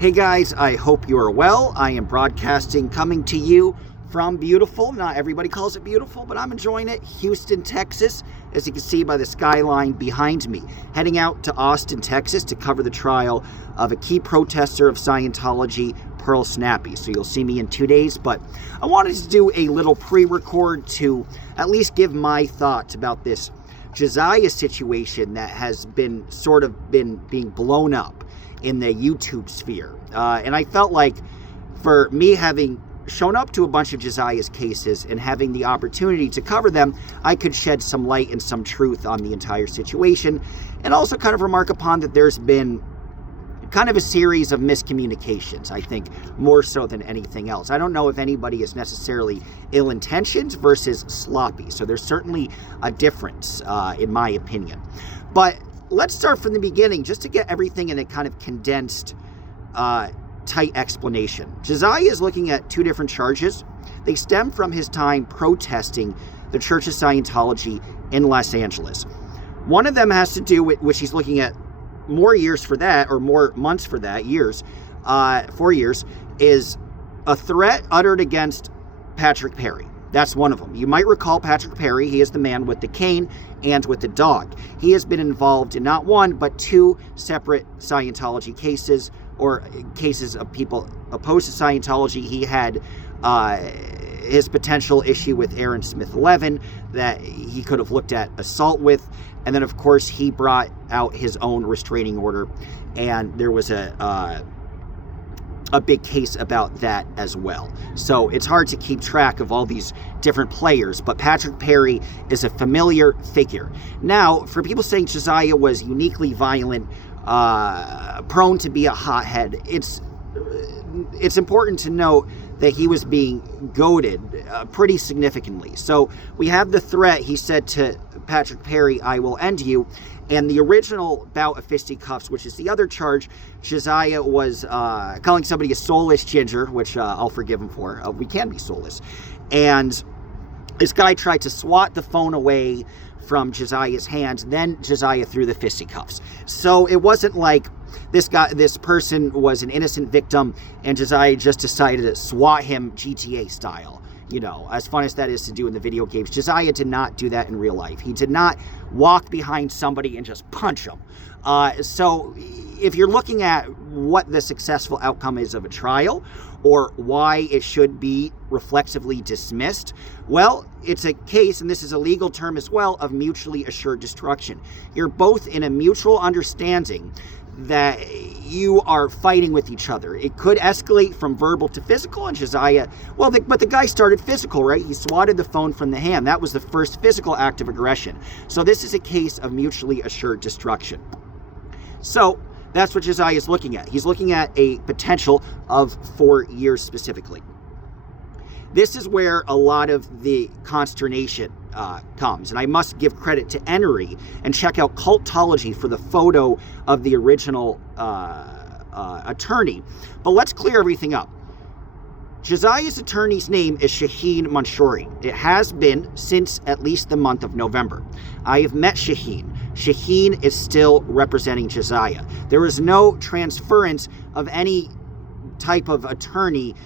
Hey guys, I hope you are well. I am broadcasting, coming to you from beautiful, not everybody calls it beautiful, but I'm enjoying it, Houston, Texas, as you can see by the skyline behind me. Heading out to Austin, Texas to cover the trial of a key protester of Scientology, Pearl Snappy. So you'll see me in 2 days, but I wanted to do a little pre-record to at least give my thoughts about this Jasiah situation that has been being blown up in the YouTube sphere. And I felt like for me having shown up to a bunch of Jasiah's cases and having the opportunity to cover them, I could shed some light and some truth on the entire situation, and also kind of remark upon that there's been kind of a series of miscommunications, I think, more so than anything else. I don't know if anybody is necessarily ill-intentioned versus sloppy, so there's certainly a difference, in my opinion. But let's start from the beginning, just to get everything in a kind of condensed, tight explanation. Josiah is looking at two different charges. They stem from his time protesting the Church of Scientology in Los Angeles. One of them has to do with, which he's looking at more years for that, or more months for that, 4 years, is a threat uttered against Patrick Perry. That's one of them. You might recall Patrick Perry. He is the man with the cane and with the dog. He has been involved in not one, but two separate Scientology cases, or cases of people opposed to Scientology. He had his potential issue with Aaron Smith Levin that he could have looked at assault with. And then, of course, he brought out his own restraining order. And there was a big case about that as well. So it's hard to keep track of all these different players, but Patrick Perry is a familiar figure. Now, for people saying Josiah was uniquely violent, prone to be a hothead, it's important to note that he was being goaded pretty significantly. So we have the threat. He said to Patrick Perry, "I will end you." And the original bout of fisticuffs, which is the other charge, Josiah was calling somebody a soulless ginger, which I'll forgive him for. We can be soulless. And this guy tried to swat the phone away from Josiah's hands. Then Josiah threw the fisticuffs. So it wasn't like this person was an innocent victim and Josiah just decided to swat him GTA style. You know, as fun as that is to do in the video games, Josiah did not do that in real life. He did not walk behind somebody and just punch them. So if you're looking at what the successful outcome is of a trial, or why it should be reflexively dismissed, well, it's a case, and this is a legal term as well, of mutually assured destruction. You're both in a mutual understanding that you are fighting with each other. It could escalate from verbal to physical, and Josiah, but the guy started physical, right? He swatted the phone from the hand. That was the first physical act of aggression. So this is a case of mutually assured destruction. So that's what Josiah is looking at. He's looking at a potential of 4 years specifically. This is where a lot of the consternation comes. And I must give credit to Enery and check out Cultology for the photo of the original attorney. But let's clear everything up. Josiah's attorney's name is Shaheen Mansouri. It has been since at least the month of November. I have met Shaheen. Shaheen is still representing Josiah. There is no transference of any type of attorney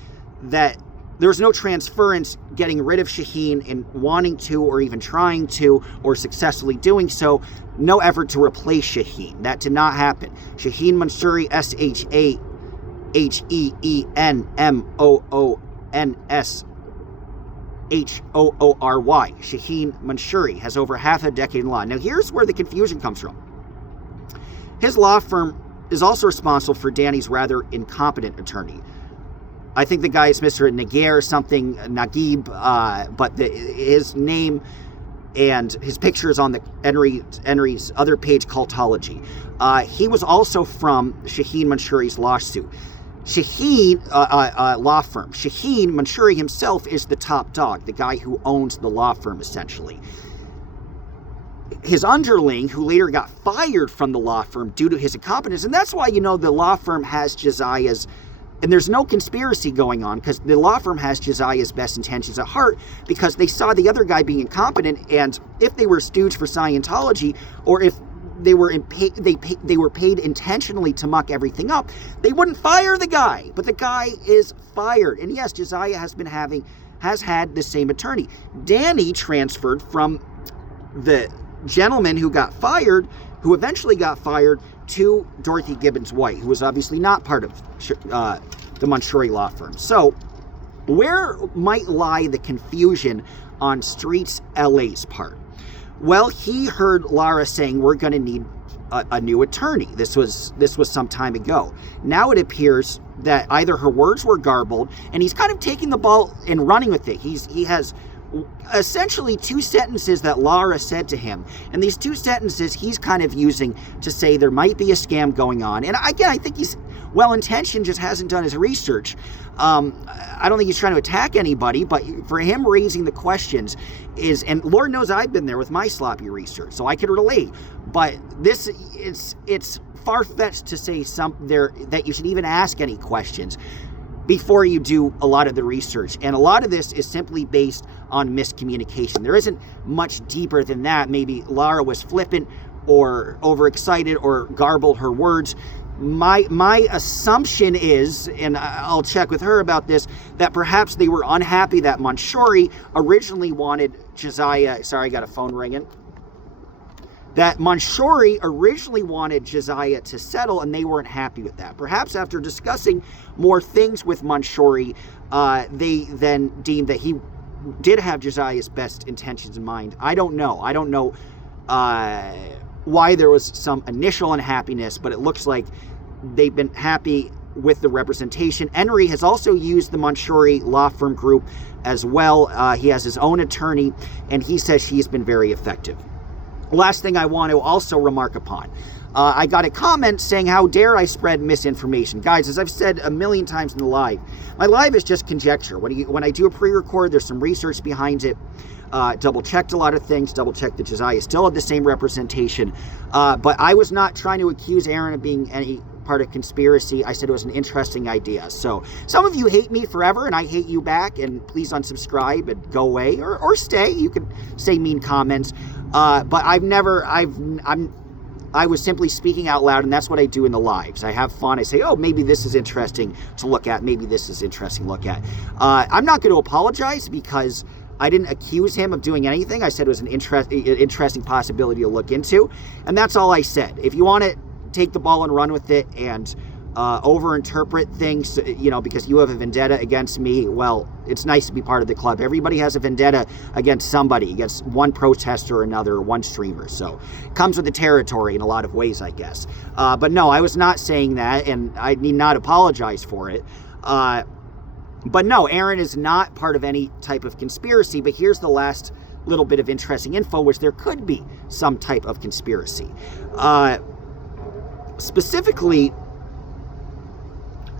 there's no transference getting rid of Shaheen and wanting to, or even trying to, or successfully doing so. No effort to replace Shaheen. That did not happen. Shaheen Mansouri, ShaheenMoonShory, Shaheen Mansouri has over half a decade in law. Now here's where the confusion comes from. His law firm is also responsible for Danny's rather incompetent attorney. I think the guy is Mr. Naguib or something, Naguib, but his name and his picture is on the Enery's other page, Cultology. He was also from Shaheen Mansouri's lawsuit. Shaheen, law firm. Shaheen Mansouri himself is the top dog, the guy who owns the law firm, essentially. His underling, who later got fired from the law firm due to his incompetence, and that's why, the law firm has Josiah's. And there's no conspiracy going on, because the law firm has Josiah's best intentions at heart, because they saw the other guy being incompetent, and if they were a stooge for Scientology, or if they were paid intentionally to muck everything up, they wouldn't fire the guy. But the guy is fired. And yes, Josiah has had the same attorney. Danny transferred from the gentleman who eventually got fired, to Dorothy Gibbons White, who was obviously not part of the Manshuri law firm. So where might lie the confusion on StreetsLA's part? Well, he heard Lara saying, we're going to need a new attorney. This was some time ago. Now it appears that either her words were garbled, and he's kind of taking the ball and running with it. He has essentially two sentences that Lara said to him, and these two sentences he's kind of using to say there might be a scam going on. And again, I think he's well-intentioned, just hasn't done his research. I don't think he's trying to attack anybody, but for him raising the questions and Lord knows I've been there with my sloppy research, so I could relate. But it's far-fetched to say that you should even ask any questions before you do a lot of the research. And a lot of this is simply based on miscommunication. There isn't much deeper than that. Maybe Lara was flippant or overexcited or garbled her words. My assumption is, and I'll check with her about this, that perhaps they were unhappy that Manshuri originally wanted Josiah. Sorry, I got a phone ringing. That Manshuri originally wanted Josiah to settle, and they weren't happy with that. Perhaps after discussing more things with Manshuri, they then deemed that he did have Josiah's best intentions in mind. I don't know. I don't know why there was some initial unhappiness, but it looks like they've been happy with the representation. Henry has also used the Manshuri law firm group as well. He has his own attorney, and he says she's been very effective. Last thing I want to also remark upon. I got a comment saying, how dare I spread misinformation? Guys, as I've said a million times in the live, my live is just conjecture. When I do a pre-record, there's some research behind it. Double-checked a lot of things, double-checked that Josiah still had the same representation. But I was not trying to accuse Aaron of being any part of conspiracy. I said it was an interesting idea. So some of you hate me forever, and I hate you back, and please unsubscribe and go away, or stay. You can say mean comments. But I was simply speaking out loud, and that's what I do in the lives. I have fun. I say, oh, maybe this is interesting to look at. Maybe this is interesting to look at. I'm not going to apologize because I didn't accuse him of doing anything. I said it was an interesting possibility to look into, and that's all I said. If you want to take the ball and run with it and overinterpret things, because you have a vendetta against me, well, it's nice to be part of the club. Everybody has a vendetta against somebody, against one protester or another, or one streamer. So it comes with the territory in a lot of ways, I guess. But no, I was not saying that, and I need not apologize for it. But no, Aaron is not part of any type of conspiracy. But here's the last little bit of interesting info, which there could be some type of conspiracy. Specifically,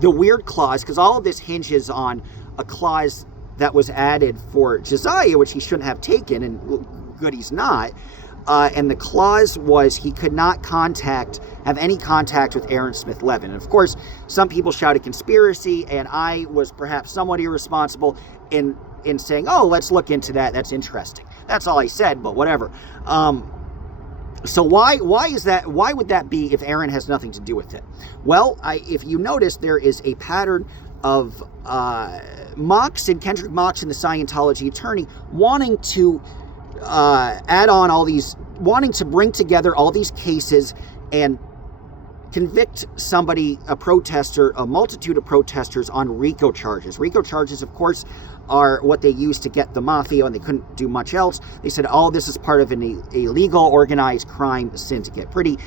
the weird clause, because all of this hinges on a clause that was added for Josiah, which he shouldn't have taken, and good he's not. And the clause was he could not have any contact with Aaron Smith Levin. And of course, some people shouted conspiracy, and I was perhaps somewhat irresponsible in saying, oh, let's look into that. That's interesting. That's all I said, but whatever. So why is that? Why would that be if Aaron has nothing to do with it? Well, if you notice, there is a pattern of Mox and Kendrick Mox and the Scientology attorney wanting to add on wanting to bring together all these cases and convict somebody, a multitude of protesters on RICO charges. RICO charges, of course, are what they used to get the mafia, and they couldn't do much else. They said, oh, this is part of an illegal organized crime syndicate. Pretty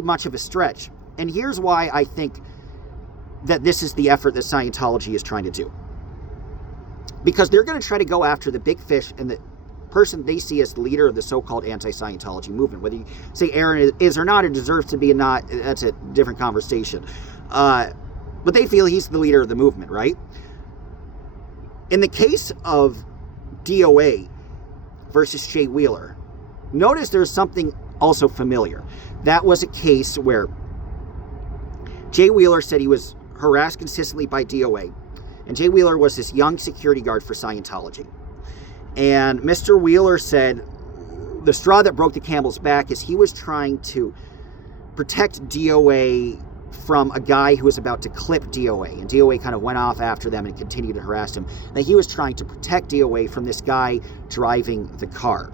much of a stretch. And here's why I think that this is the effort that Scientology is trying to do. Because they're going to try to go after the big fish and the person they see as the leader of the so-called anti-Scientology movement. Whether you say Aaron is or not, or deserves to be or not, that's a different conversation. But they feel he's the leader of the movement, right? In the case of DOA versus Jay Wheeler, notice there's something also familiar. That was a case where Jay Wheeler said he was harassed consistently by DOA, and Jay Wheeler was this young security guard for Scientology. And Mr. Wheeler said the straw that broke the camel's back is he was trying to protect DOA from a guy who was about to clip DOA, and DOA kind of went off after them and continued to harass him. Now he was trying to protect DOA from this guy driving the car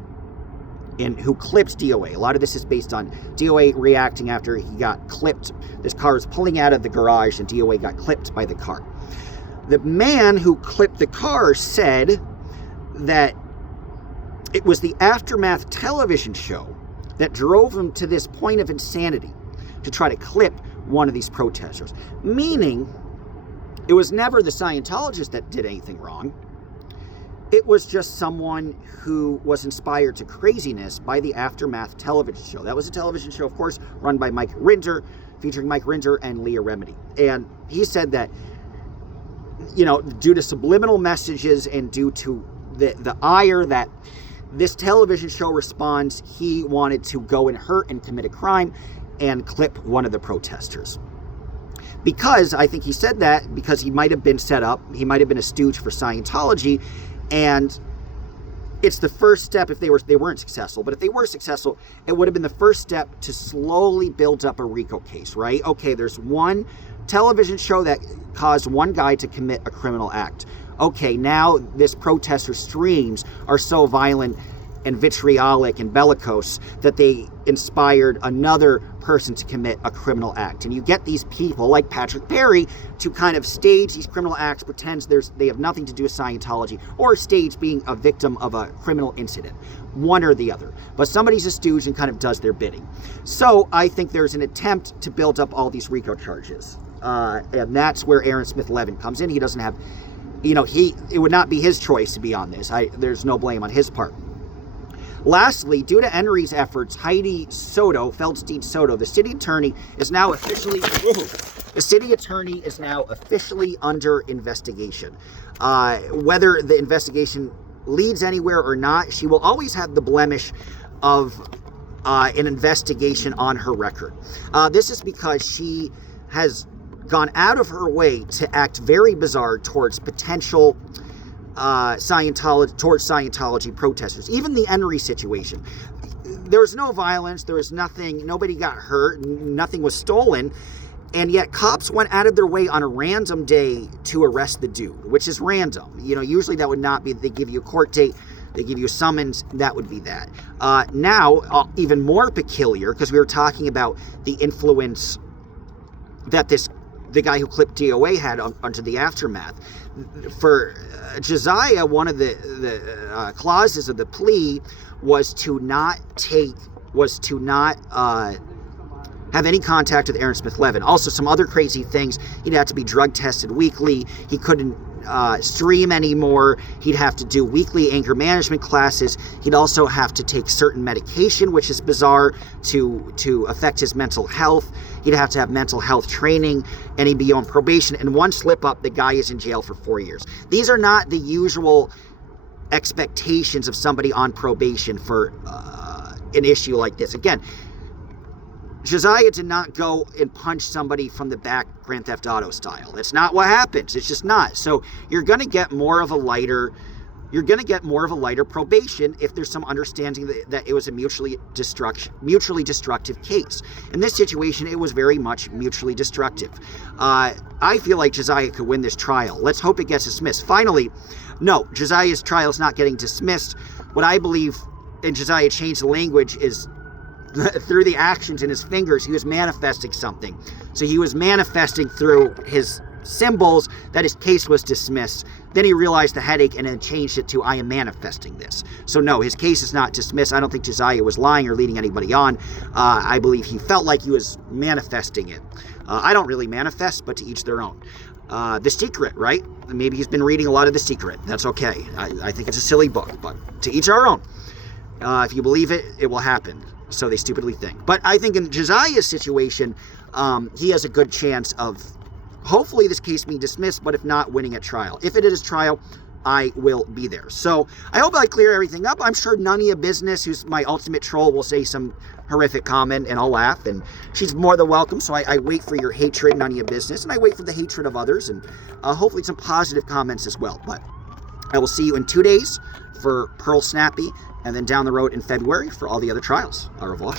and who clipped DOA. A lot of this is based on DOA reacting after he got clipped. This car was pulling out of the garage and DOA got clipped by the car. The man who clipped the car said that it was the Aftermath television show that drove him to this point of insanity to try to clip one of these protesters. Meaning, it was never the Scientologist that did anything wrong. It was just someone who was inspired to craziness by the Aftermath television show. That was a television show, of course, run by Mike Rinder, featuring Mike Rinder and Leah Remini. And he said that, you know, due to subliminal messages and due to the ire that this television show responds, he wanted to go and hurt and commit a crime and clip one of the protesters. Because, I think he said that, because he might have been set up, he might have been a stooge for Scientology, and it's the first step. If they weren't successful, but if they were successful, it would have been the first step to slowly build up a RICO case, right? Okay, there's one television show that caused one guy to commit a criminal act. Okay, now this protester streams are so violent and vitriolic and bellicose that they inspired another person to commit a criminal act. And you get these people like Patrick Perry to kind of stage these criminal acts, pretends they have nothing to do with Scientology, or stage being a victim of a criminal incident. One or the other. But somebody's a stooge and kind of does their bidding. So I think there's an attempt to build up all these RICO charges. And that's where Aaron Smith Levin comes in. He doesn't have, you know, it would not be his choice to be on this. There's no blame on his part. Lastly, due to Henry's efforts, Heidi Feldstein Soto, the city attorney is now officially under investigation. Whether the investigation leads anywhere or not, she will always have the blemish of an investigation on her record. This is because she has gone out of her way to act very bizarre towards potential Scientology protesters. Even the Henry situation, there was no violence, there was nothing, nobody got hurt, nothing was stolen, and yet cops went out of their way on a random day to arrest the dude, which is random. You know, usually that would not be, they give you a court date, they give you a summons, that would be that. Now, even more peculiar, because we were talking about the influence that the guy who clipped DOA had onto the Aftermath. For Josiah, one of the clauses of the plea was to not have any contact with Aaron Smith Levin. Also, some other crazy things. He'd have to be drug tested weekly. He couldn't stream anymore. He'd have to do weekly anger management classes. He'd also have to take certain medication, which is bizarre, to affect his mental health. He'd have to have mental health training, and he'd be on probation. And one slip up, the guy is in jail for 4 years. These are not the usual expectations of somebody on probation for an issue like this. Again, Josiah did not go and punch somebody from the back Grand Theft Auto style. That's not what happens. It's just not. So you're going to get more of a lighter probation if there's some understanding that it was a mutually destructive case. In this situation, it was very much mutually destructive. I feel like Josiah could win this trial. Let's hope it gets dismissed. Finally, no, Josiah's trial is not getting dismissed. What I believe, and Josiah changed the language, is through the actions in his fingers, he was manifesting something. So he was manifesting through his symbols that his case was dismissed. Then he realized the headache and then changed it to, I am manifesting this. So no, his case is not dismissed. I don't think Josiah was lying or leading anybody on. I believe he felt like he was manifesting it. I don't really manifest, but to each their own. The Secret, right? Maybe he's been reading a lot of The Secret. That's okay. I think it's a silly book, but to each our own. If you believe it, it will happen. So they stupidly think. But I think in Josiah's situation, he has a good chance of hopefully this case being dismissed, but if not, winning at trial. If it is trial, I will be there. So I hope I clear everything up. I'm sure none of your business, who's my ultimate troll, will say some horrific comment and I'll laugh, and she's more than welcome. So I wait for your hatred, none of your business, and I wait for the hatred of others, and hopefully some positive comments as well. But I will see you in 2 days for Pearl Snappy, and then down the road in February for all the other trials. Au revoir.